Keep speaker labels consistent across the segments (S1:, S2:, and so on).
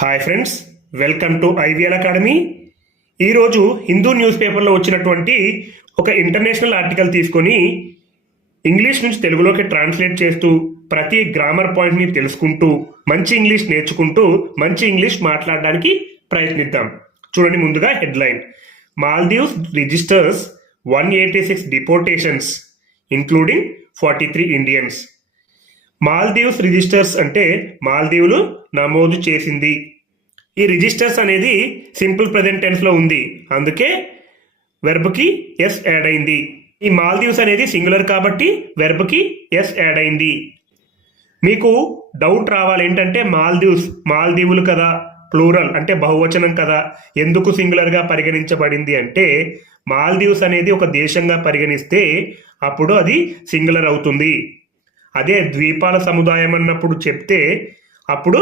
S1: Hi friends welcome to IVL academy ఈరోజు Hindu news పేపర్లో వచ్చినటువంటి ఒక ఇంటర్నేషనల్ ఆర్టికల్ తీసుకొని ఇంగ్లీష్ నుంచి తెలుగులోకి ట్రాన్స్లేట్ చేస్తూ ప్రతి గ్రామర్ పాయింట్ని తెలుసుకుంటూ మంచి ఇంగ్లీష్ నేర్చుకుంటూ మంచి ఇంగ్లీష్ మాట్లాడడానికి ప్రయత్నిద్దాం. చూడండి ముందుగా headline. Maldives registers one eighty six deportations including forty three Indians Maldives registers అంటే మాల్దీవులు నమోదు చేసింది. ఈ రిజిస్టర్స్ అనేది సింపుల్ ప్రజెంట్ టెన్స్లో ఉంది. అందుకే వెర్బ్కి ఎస్ యాడ్ అయింది. ఈ మాల్దీవ్స్ అనేది సింగులర్ కాబట్టి వెర్బ్కి ఎస్ యాడ్ అయింది. మీకు డౌట్ రావాలి ఏంటంటే మాల్దీవ్స్ మాల్దీవులు కదా ప్లూరల్ అంటే బహువచనం కదా ఎందుకు సింగులర్గా పరిగణించబడింది అంటే మాల్దీవ్స్ అనేది ఒక దేశంగా పరిగణిస్తే అప్పుడు అది సింగులర్ అవుతుంది. అదే ద్వీపాల సముదాయం అన్నప్పుడు చెప్తే అప్పుడు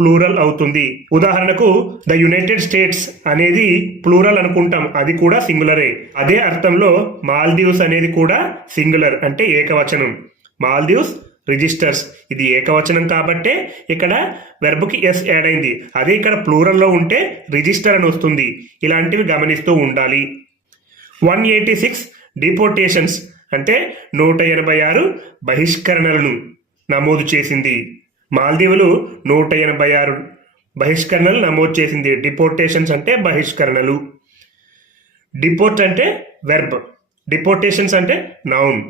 S1: ప్లూరల్ అవుతుంది. ఉదాహరణకు ద యునైటెడ్ స్టేట్స్ అనేది ప్లూరల్ అనుకుంటాం. అది కూడా సింగులరే. అదే అర్థంలో మాల్దీవ్స్ అనేది కూడా సింగులర్ అంటే ఏకవచనం. Maldives registers. ఇది ఏకవచనం కాబట్టే ఇక్కడ వెర్బ్కి ఎస్ యాడ్ అయింది. అదే ఇక్కడ ప్లూరల్లో ఉంటే రిజిస్టర్ అని వస్తుంది. ఇలాంటివి గమనిస్తూ ఉండాలి. వన్ ఎయిటీ సిక్స్ డిపోర్టేషన్స్ అంటే నూట ఎనభై ఆరు బహిష్కరణలను నమోదు చేసింది. మాల్దీవులు నూట ఎనభై ఆరు బహిష్కరణలు నమోదు చేసింది. డిపోర్టేషన్స్ అంటే బహిష్కరణలు. డిపోర్ట్ అంటే వెర్బ్. డిపోర్టేషన్స్ అంటే నౌన్.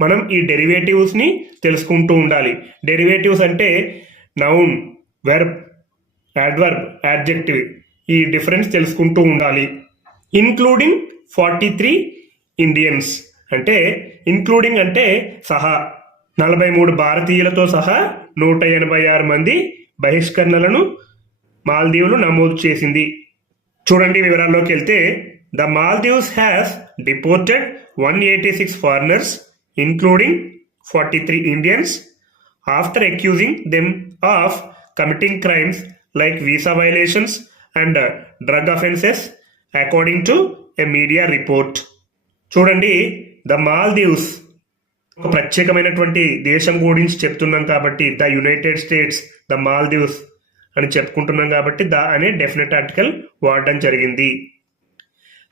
S1: మనం ఈ డెరివేటివ్స్ని తెలుసుకుంటూ ఉండాలి. డెరివేటివ్స్ అంటే నౌన్ వెర్బ్ యాడ్వర్బ్ యాడ్జెక్టివ్ ఈ డిఫరెన్స్ తెలుసుకుంటూ ఉండాలి. ఇన్క్లూడింగ్ ఫార్టీ త్రీ ఇండియన్స్ అంటే ఇన్క్లూడింగ్ అంటే సహా. నలభై మూడు భారతీయులతో సహా నూట ఎనభై ఆరు మంది బహిష్కరణలను మాల్దీవులు నమోదు చేసింది. చూడండి వివరాల్లోకి వెళ్తే the Maldives has deported one eighty six foreigners including forty three Indians. After accusing them of committing crimes like visa violations and drug offences according to a media report. చూడండి ద మాల్దీవ్స్ ఒక ప్రత్యేకమైనటువంటి దేశం గురించి చెప్తున్నాం కాబట్టి the United States the Maldives అని చెప్పుకుంటున్నాం కాబట్టి ద అనే డెఫినెట్ ఆర్టికల్ వాడడం జరిగింది.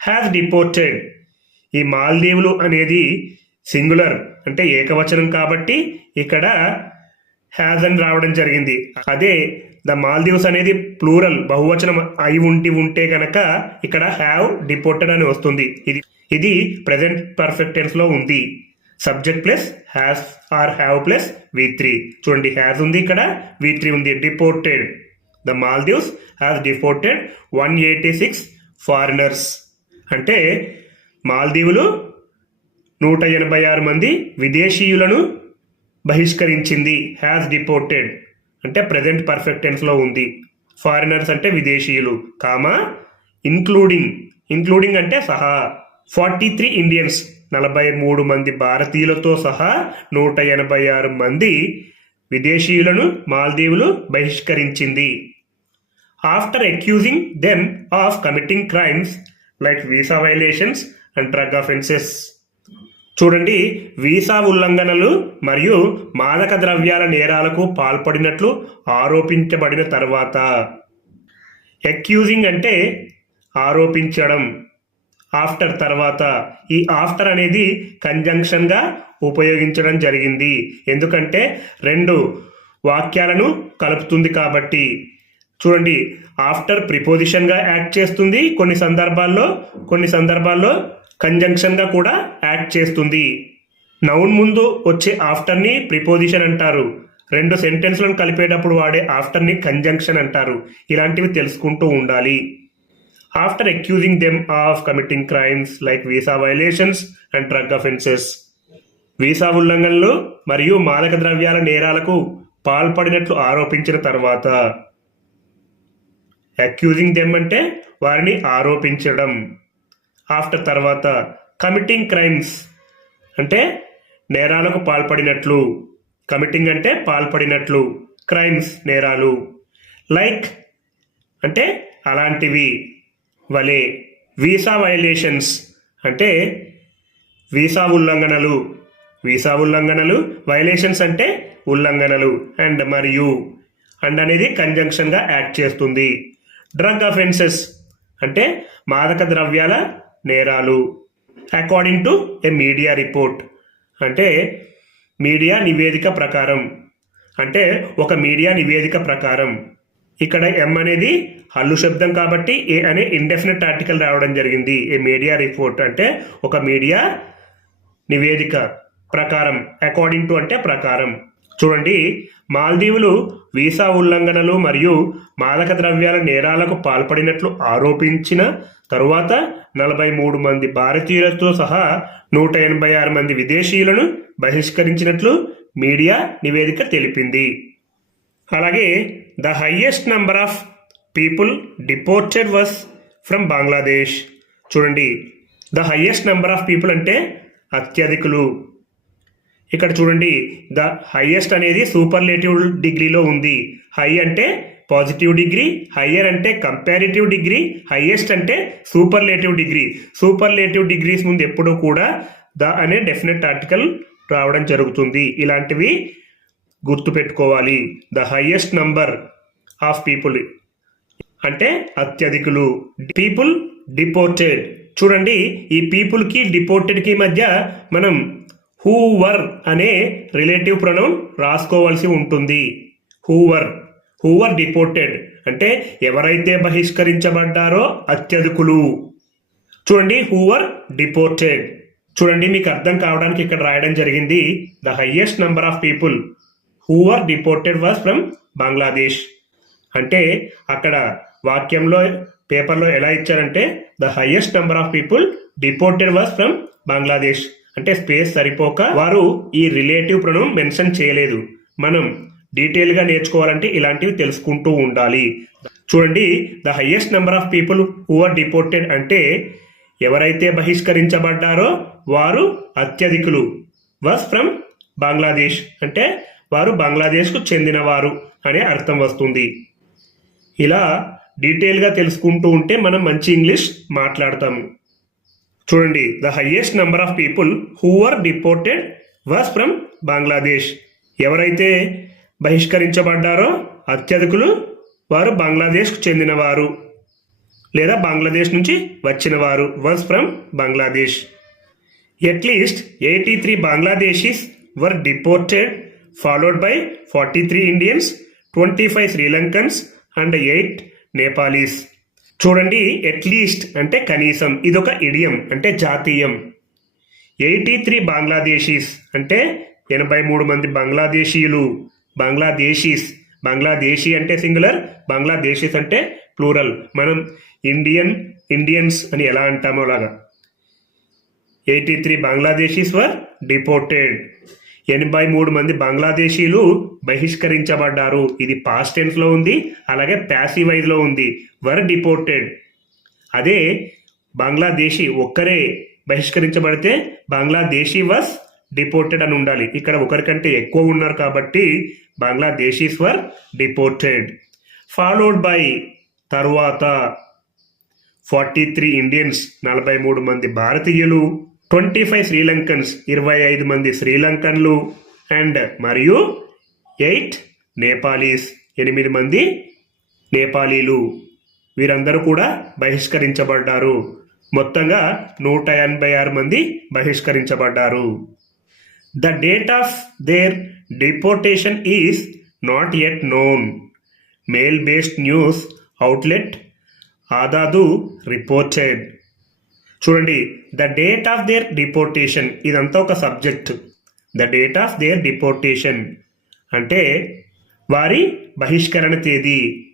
S1: హ్యాస్ డిపోర్టెడ్ ఈ మాల్దీవులు అనేది సింగులర్ అంటే ఏకవచనం కాబట్టి ఇక్కడ హ్యాజ్ అని రావడం జరిగింది. అదే ద మాల్దీవ్స్ అనేది ప్లూరల్ బహువచనం అయి ఉంటి ఉంటే కనుక ఇక్కడ హ్యావ్ డిపోర్టెడ్ అని వస్తుంది. ఇది ఇది ప్రజెంట్ పర్ఫెక్ట్ టెన్స్లో ఉంది. Subject plus has or have plus V three. చూడండి హ్యాస్ ఉంది ఇక్కడ వి త్రీ ఉంది. Deported. The Maldives has deported one eighty six foreigners. అంటే మాల్దీవులు నూట ఎనభై ఆరు మంది విదేశీయులను బహిష్కరించింది. Has deported. అంటే ప్రజెంట్ పర్ఫెక్ట్ టెన్స్లో ఉంది. ఫారినర్స్ అంటే విదేశీయులు కామా ఇన్క్లూడింగ్ ఇన్క్లూడింగ్ అంటే సహా. Forty three Indians. నలభై మూడు మంది భారతీయులతో సహా నూట ఎనభై ఆరు మంది విదేశీయులను మాల్దీవులు బహిష్కరించింది. After accusing them of committing crimes like visa violations and drug offences చూడండి వీసా ఉల్లంఘనలు మరియు మాదక ద్రవ్యాల నేరాలకు పాల్పడినట్లు ఆరోపించబడిన తర్వాత. అక్యూజింగ్ అంటే ఆరోపించడం. ఆఫ్టర్ తర్వాత ఈ ఆఫ్టర్ అనేది కంజంక్షన్గా ఉపయోగించడం జరిగింది. ఎందుకంటే రెండు వాక్యాలను కలుపుతుంది కాబట్టి. చూడండి ఆఫ్టర్ ప్రిపోజిషన్గా యాక్ట్ చేస్తుంది కొన్ని సందర్భాల్లో కొన్ని సందర్భాల్లో కంజంక్షన్గా కూడా యాక్ట్ చేస్తుంది. నౌన్ ముందు వచ్చే ఆఫ్టర్ని ప్రిపోజిషన్ అంటారు. రెండు సెంటెన్స్లను కలిపేటప్పుడు వాడే ఆఫ్టర్ని కంజంక్షన్ అంటారు. ఇలాంటివి తెలుసుకుంటూ ఉండాలి. After accusing them of committing crimes like visa violations and drug offences visa ఉల్లంఘనలు మరియు మాదక ద్రవ్యాల నేరాలకు పాల్పడినట్లు ఆరోపించిన తర్వాత అక్యూజింగ్ దెమ్ అంటే వారిని ఆరోపించడం. ఆఫ్టర్ తర్వాత కమిటింగ్ క్రైమ్స్ అంటే నేరాలకు పాల్పడినట్లు కమిటింగ్ అంటే పాల్పడినట్లు క్రైమ్స్ నేరాలు. లైక్ అంటే అలాంటివి. వలే వీసా వైలేషన్స్ అంటే వీసా ఉల్లంఘనలు. వీసా ఉల్లంఘనలు వైలేషన్స్ అంటే ఉల్లంఘనలు అండ్ మరియు. అండ్ అనేది కంజంక్షన్గా యాక్ట్ చేస్తుంది. డ్రగ్ అఫెన్సెస్ అంటే మాదక ద్రవ్యాల నేరాలు. According to a media report అంటే మీడియా నివేదిక ప్రకారం. అంటే ఒక మీడియా నివేదిక ప్రకారం. ఇక్కడ ఎం అనేది హల్లు శబ్దం కాబట్టి ఏ అనే ఇండెఫినెట్ ఆర్టికల్ రావడం జరిగింది. ఏ మీడియా రిపోర్ట్ అంటే ఒక మీడియా నివేదిక ప్రకారం అకార్డింగ్ టు అంటే ప్రకారం. చూడండి మాల్దీవులు వీసా ఉల్లంఘనలు మరియు మాదక ద్రవ్యాల నేరాలకు పాల్పడినట్లు ఆరోపించిన తరువాత నలభై మూడు మంది భారతీయులతో సహా నూట ఎనభై ఆరు మంది విదేశీయులను బహిష్కరించినట్లు మీడియా నివేదిక తెలిపింది. అలాగే the highest number of people deported was from Bangladesh. చూడండి the highest number of people అంటే అత్యధికులు. ఇక్కడ చూడండి ద హయ్యెస్ట్ అనేది సూపర్లేటివ్ డిగ్రీలో ఉంది. హై అంటే పాజిటివ్ డిగ్రీ హయ్యర్ అంటే కంపారిటివ్ డిగ్రీ హైయెస్ట్ అంటే సూపర్లేటివ్ డిగ్రీ. సూపర్లేటివ్ డిగ్రీస్ ముందు ఎప్పుడూ కూడా ద అనే డెఫినెట్ ఆర్టికల్ రావడం జరుగుతుంది. ఇలాంటివి గుర్తుపెట్టుకోవాలి. The highest number of people అంటే అత్యధికులు. పీపుల్ డిపోర్టెడ్ చూడండి ఈ పీపుల్కి డిపోర్టెడ్కి మధ్య మనం హూవర్ అనే రిలేటివ్ ప్రొనౌన్ రాసుకోవాల్సి ఉంటుంది. హూవర్ హూవర్ డిపోర్టెడ్ అంటే ఎవరైతే బహిష్కరించబడ్డారో అత్యధికులు. చూడండి హూవర్ డిపోర్టెడ్ చూడండి మీకు అర్థం కావడానికి ఇక్కడ రాయడం జరిగింది. The highest number of people who were deported was from Bangladesh అంటే అక్కడ వాక్యంలో పేపర్లో ఎలా ఇచ్చారంటే the highest number of people deported was from Bangladesh అంటే స్పేస్ సరిపోక వారు ఈ రిలేటివ్ ప్రణం మెన్షన్ చేయలేదు. మనం డీటెయిల్గా నేర్చుకోవాలంటే ఇలాంటివి తెలుసుకుంటూ ఉండాలి. చూడండి the highest number of people who are deported అంటే ఎవరైతే బహిష్కరించబడ్డారో వారు అత్యధికులు వాస్ ఫ్రమ్ బంగ్లాదేశ్ అంటే వారు బంగ్లాదేశ్కు చెందినవారు అనే అర్థం వస్తుంది. ఇలా డీటెయిల్గా తెలుసుకుంటూ ఉంటే మనం మంచి ఇంగ్లీష్ మాట్లాడతాము చూడండి the highest number of people who are deported was from Bangladesh. ఎవరైతే బహిష్కరించబడ్డారో అత్యధికులు వారు బంగ్లాదేశ్కు చెందినవారు లేదా బంగ్లాదేశ్ నుంచి వచ్చినవారు were from Bangladesh. At least eighty three Bangladeshis were deported followed by forty three Indians twenty five Sri Lankans and eight Nepalis చూడండి at least అంటే కనీసం ఇదొక ఇడియం అంటే జాతీయం. ఎయిటీ త్రీ బంగ్లాదేశీస్ అంటే ఎనభై మూడు మంది బంగ్లాదేశీయులు బంగ్లాదేశీస్ బంగ్లాదేశీ అంటే సింగులర్ బంగ్లాదేశీస్ అంటే ప్లూరల్ మనం ఇండియన్ ఇండియన్స్ అని ఎలా అంటామో అలాగా. Eighty three Bangladeshis were deported ఎనభై మూడు మంది బంగ్లాదేశీలు బహిష్కరించబడ్డారు. ఇది పాస్ట్ టెన్స్లో ఉంది అలాగే ప్యాసివైజ్లో ఉంది. వర్ డిపోర్టెడ్ అదే బంగ్లాదేశీ ఒక్కరే బహిష్కరించబడితే బంగ్లాదేశీ వస్ డిపోర్టెడ్ అని ఉండాలి. ఇక్కడ ఒకరికంటే ఎక్కువ ఉన్నారు కాబట్టి Bangladeshis were deported followed by తర్వాత ఫార్టీ త్రీ ఇండియన్స్ నలభై మూడు మంది భారతీయులు. ట్వంటీ ఫైవ్ శ్రీలంకన్స్ ఇరవై ఐదు మంది శ్రీలంకన్లు అండ్ మరియు ఎయిట్ నేపాలీస్ ఎనిమిది మంది నేపాలీలు వీరందరూ కూడా బహిష్కరించబడ్డారు. మొత్తంగా నూట ఎనభై ఆరు మంది బహిష్కరించబడ్డారు. The date of their deportation is not yet known Male based news outlet Adhadhu reported చూడండి the date of their deportation ఇదంతా ఒక subject the date of their deportation అంటే వారి బహిష్కరణ తేదీ.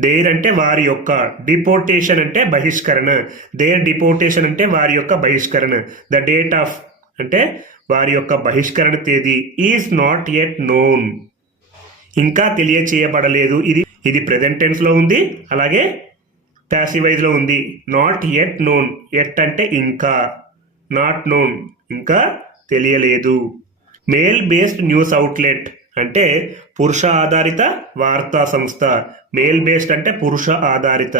S1: దేర్ అంటే వారి యొక్క. డిపోర్టేషన్ అంటే బహిష్కరణ. దేర్ డిపోర్టేషన్ అంటే వారి యొక్క బహిష్కరణ. ద డేట్ ఆఫ్ అంటే వారి యొక్క బహిష్కరణ తేదీ ఈజ్ నాట్ ఎట్ నోన్ ఇంకా తెలియచేయబడలేదు. ఇది ఇది ప్రెజెంట్ టెన్స్లో ఉంది. అలాగే ప్యాసివైజ్లో ఉంది. నాట్ ఎట్ నోన్ ఎట్ అంటే ఇంకా. నాట్ నోన్ ఇంకా తెలియలేదు. మేల్ బేస్డ్ న్యూస్ అవుట్లెట్ అంటే పురుష ఆధారిత వార్తా సంస్థ. మేల్ బేస్డ్ అంటే పురుష ఆధారిత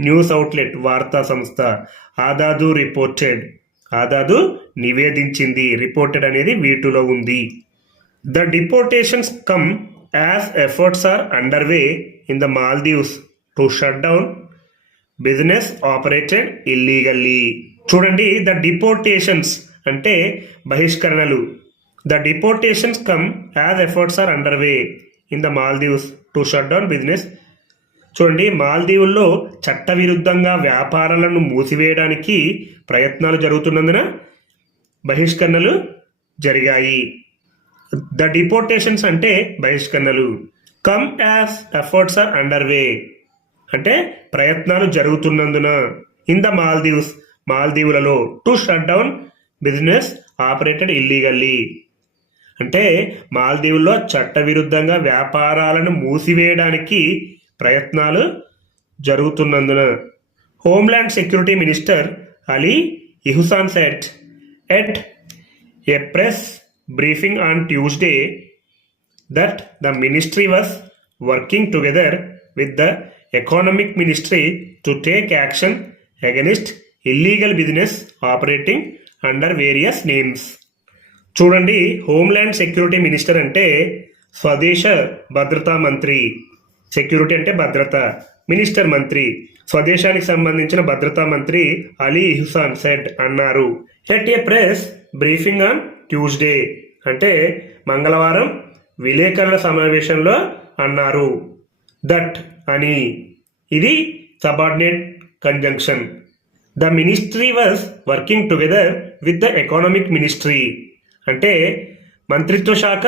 S1: న్యూస్ అవుట్లెట్ వార్తా సంస్థ. ఆదాదు రిపోర్టెడ్ ఆదాదు నివేదించింది. రిపోర్టెడ్ అనేది వీటిలో ఉంది. The deportations come as efforts are under way in the Maldives to shut down business operated illegally చూడండి ద డిపోర్టేషన్స్ అంటే బహిష్కరణలు. The deportations come as efforts are under way in the Maldives to shut down business చూడండి మాల్దీవుల్లో చట్టవిరుద్ధంగా వ్యాపారాలను మూసివేయడానికి ప్రయత్నాలు జరుగుతున్నందున బహిష్కరణలు జరిగాయి. The deportations అంటే బహిష్కరణలు. Come as efforts are under way అంటే ప్రయత్నాలు జరుగుతున్నందున in the Maldives మాల్దీవులలో to shut down business operated illegally అంటే మాల్దీవుల్లో చట్టవిరుద్ధంగా వ్యాపారాలను మూసివేయడానికి ప్రయత్నాలు జరుగుతున్నందున. Homeland security minister Ali Ihsan said at a press briefing on Tuesday that the ministry was working together with the economic ministry to take action against illegal business operating under various names. చూడండి homeland security minister అంటే స్వదేశ భద్రతా మంత్రి. Security అంటే భద్రత. Minister మంత్రి. స్వదేశానికి సంబంధించిన భద్రతా మంత్రి అలీ ఇహ్సాన్ సెడ్ అన్నారు. At a press briefing on Tuesday అంటే మంగళవారం విలేకరుల సమావేశంలో అన్నారు. దట్ అని. ఇది subordinate conjunction the ministry was working together with the economic ministry. అంటే మంత్రిత్వ శాఖ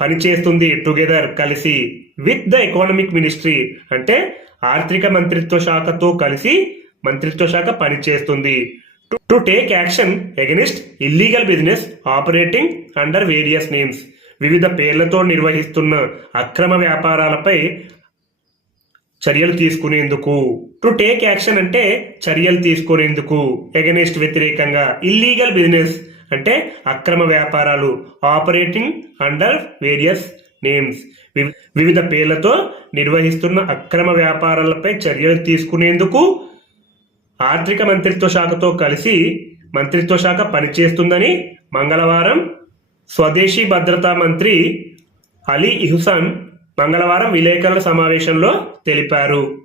S1: పనిచేస్తుంది టుగెదర్ కలిసి విత్ ద ఎకనామిక్ మినిస్ట్రీ. అంటే ఆర్థిక మంత్రిత్వ శాఖతో కలిసి మంత్రిత్వ శాఖ పనిచేస్తుంది to take action against illegal business operating under various names. వివిధ పేర్లతో నిర్వహిస్తున్న అక్రమ వ్యాపారాలపై చర్యలు తీసుకునేందుకు. టు టేక్ యాక్షన్ అంటే చర్యలు తీసుకునేందుకు. ఎగనెస్ట్ వ్యతిరేకంగా ఇల్లీగల్ బిజినెస్ అంటే అక్రమ వ్యాపారాలు. ఆపరేటింగ్ అండర్ వేరియస్ నేమ్స్ వివిధ పేర్లతో నిర్వహిస్తున్న అక్రమ వ్యాపారాలపై చర్యలు తీసుకునేందుకు ఆర్థిక మంత్రిత్వ శాఖతో కలిసి మంత్రిత్వ శాఖ పనిచేస్తుందని మంగళవారం స్వదేశీ భద్రతా మంత్రి అలీ ఇహుసాన్ మంగళవారం విలేకరుల సమావేశంలో తెలిపారు.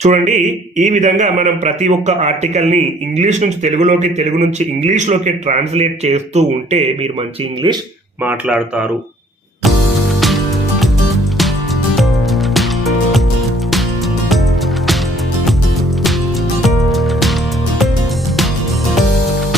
S1: చూడండి ఈ విధంగా మనం ప్రతి ఒక్క ఆర్టికల్ని ఇంగ్లీష్ నుంచి తెలుగులోకి తెలుగు నుంచి ఇంగ్లీష్లోకి ట్రాన్స్లేట్ చేస్తూ ఉంటే మీరు మంచి ఇంగ్లీష్ మాట్లాడతారు.